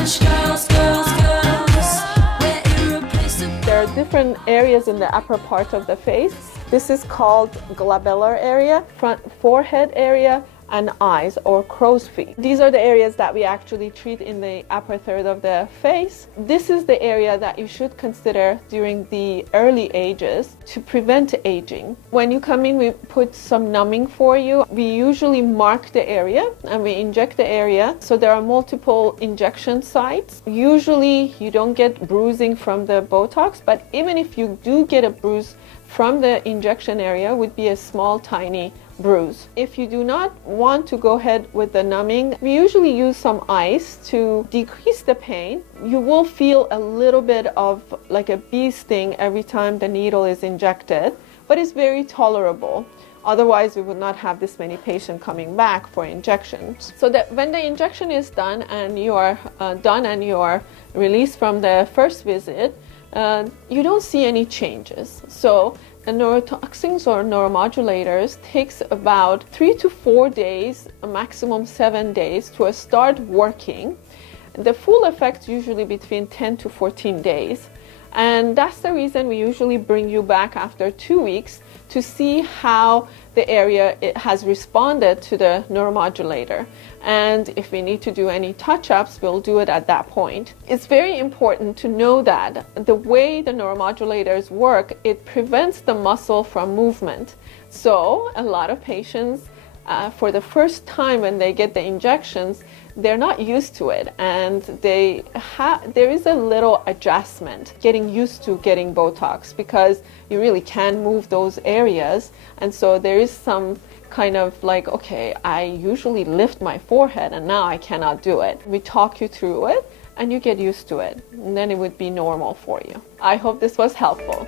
There are different areas in the upper part of the face. This is called glabellar area, front forehead area, and eyes or crow's feet. These are the areas that we actually treat in the upper third of the face. This is the area that you should consider during the early ages to prevent aging. When you come in, we put some numbing for you. We usually mark the area and we inject the area. So there are multiple injection sites. Usually you don't get bruising from the Botox, but even if you do get a bruise from the injection area, would be a small tiny bruise. If you do not want to go ahead with the numbing, we usually use some ice to decrease the pain. You will feel a little bit of like a bee sting every time the needle is injected, but it's very tolerable. Otherwise, we would not have this many patients coming back for injections. So that when the injection is done and you are released from the first visit, you don't see any changes. So the neurotoxins or neuromodulators takes about 3 to 4 days, a maximum 7 days to start working. The full effect usually between 10 to 14 days. And that's the reason we usually bring you back after 2 weeks to see how the area has responded to the neuromodulator. And if we need to do any touch-ups, we'll do it at that point. It's very important to know that the way the neuromodulators work, it prevents the muscle from movement. So a lot of patients, for the first time when they get the injections, they're not used to it, and there is a little adjustment getting used to getting Botox because you really can move those areas, and so there is some kind of like, okay, I usually lift my forehead and now I cannot do it. We talk you through it and you get used to it, and then it would be normal for you. I hope this was helpful.